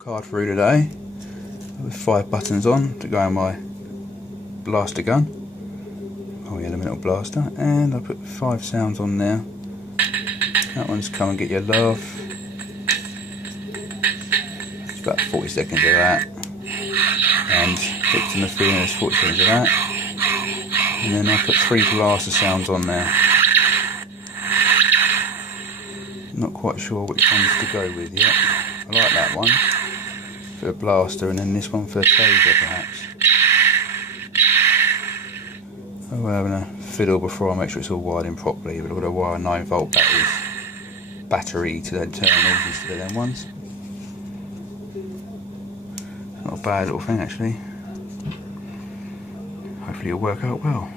Card through today with 5 buttons on to go in my blaster gun, my elemental blaster, and I put 5 sounds on there. That one's Come and Get Your Love. It's about 40 seconds of that, and Hooked in the Feeling is 40 seconds of that, and then I put 3 blaster sounds on there. Not quite sure which ones to go with yet. I like that one for the blaster, and then this one for the taser perhaps. I'm having a fiddle before I make sure it's all wired in properly, but I've got to wire 9-volt battery to the internals instead of them ones. Not a bad little thing actually. Hopefully it'll work out well.